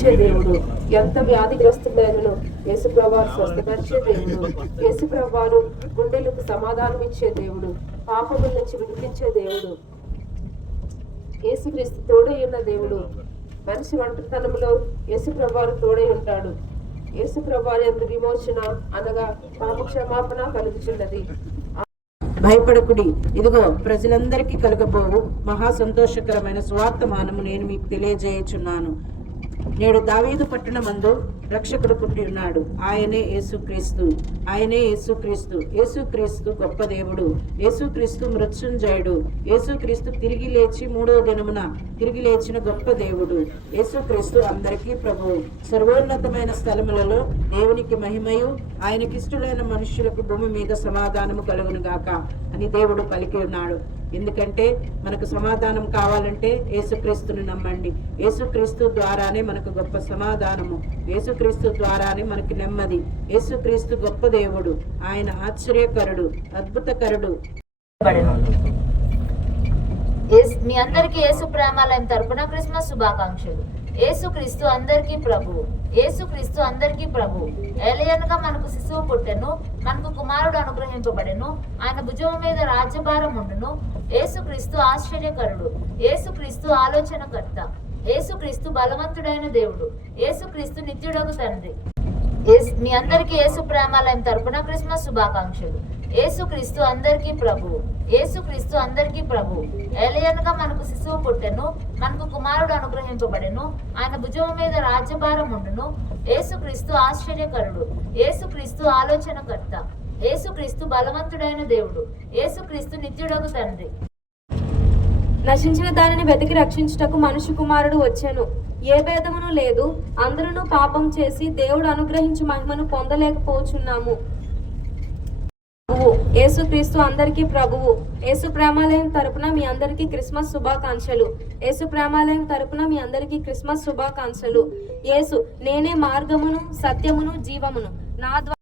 స్వస్థపరిచే దేవుడు. ఎంత వ్యాధిగ్రస్తులైనను యేసుప్రభు స్వస్థపరిచే దేవుడు. యేసుప్రభు గుండెలకు సమాధానం ఇచ్చే దేవుడు. పాపముల నుంచి విడిపించే దేవుడు. యేసుక్రీస్తు తోడై ఉన్న దేవుడు. మనిషి ఒంటరితనంలో యేసుప్రభు తోడై ఉంటాడు. యేసుప్రభు యందు విమోచన అనగా పాప క్షమాపణ కలుగుచున్నది. భయపడకుడి, ఇదిగో ప్రజలందరికీ కలగబోవు మహా సంతోషకరమైన సువార్తమానము నేను మీకు తెలియజేయుచున్నాను. నేడు దావీదు పట్టణమందు రక్షకుడు పుట్టి ఉన్నాడు. ఆయనే యేసుక్రీస్తు. ఆయనే యేసుక్రీస్తు. యేసుక్రీస్తు గొప్ప దేవుడు. యేసుక్రీస్తు మృత్యుంజయుడు. యేసుక్రీస్తు తిరిగి లేచి 3వ దినమున తిరిగి లేచిన గొప్ప దేవుడు. యేసుక్రీస్తు అందరికీ ప్రభువు. సర్వోన్నతమైన స్థలములలో దేవునికి మహిమయు, ఆయనకిష్టులైన మనుష్యులకు భూమి మీద సమాధానము కలుగును గాక అని దేవుడు పలికి ఉన్నాడు. ఎందుకంటే మనకు సమాధానం కావాలంటే యేసుక్రీస్తుని నమ్మండి. యేసుక్రీస్తు ద్వారానే మనకు గొప్ప సమాధానము. యేసుక్రీస్తు ద్వారానే మనకి నెమ్మది. యేసుక్రీస్తు గొప్ప దేవుడు. ఆయన ఆశ్చర్యకరుడు, అద్భుతకరుడు. మీ అందరికీ యేసు ప్రేమాలయం తరపున క్రిస్మస్ శుభాకాంక్షలు. యేసుక్రీస్తు అందరికీ ప్రభువు. యేసుక్రీస్తు అందరికీ ప్రభువు. ఏలియనగా మనకు శిశువు పుట్టెను, మనకు కుమారుడు అనుగ్రహింపబడెను, ఆయన భుజము మీద రాజ్యభారం ఉండును. యేసుక్రీస్తు ఆశ్చర్యకరుడు. యేసుక్రీస్తు ఆలోచనకర్త. యేసుక్రీస్తు బలవంతుడైన దేవుడు. యేసుక్రీస్తు నిత్యుడగు తండ్రి. మీ అందరికీ యేసు ప్రేమాలయం తరపున క్రిస్మస్ శుభాకాంక్షలు. యేసుక్రీస్తు అందరికీ ప్రభువు. యేసుక్రీస్తు అందరికీ ప్రభువు. ఏలియనగా మనకు శిశువు పుట్టెను, మనకు కుమారుడు అనుగ్రహింపబడెను, ఆయన భుజము మీద రాజ్యభారం ఉండును. యేసుక్రీస్తు ఆశ్చర్యకరుడు. యేసుక్రీస్తు ఆలోచనకర్త. యేసుక్రీస్తు బలవంతుడైన దేవుడు. యేసుక్రీస్తు నిత్యుడగు తండ్రి. నశించిన దానిని వెతికి రక్షించుటకు మనుష్య కుమారుడు వచ్చెను. ఏ భేదమును లేదు, అందరూ పాపం చేసి దేవుడు అనుగ్రహించి మహిమను పొందలేకపోచున్నాము. యేసుక్రీస్తు అందరికీ ప్రభువు. యేసు ప్రేమాలయం తరపున మీ అందరికీ క్రిస్మస్ శుభాకాంక్షలు. యేసు ప్రేమాలయం తరపున మీ అందరికీ క్రిస్మస్ శుభాకాంక్షలు. యేసు నేనే మార్గమును, సత్యమును, జీవమును. నా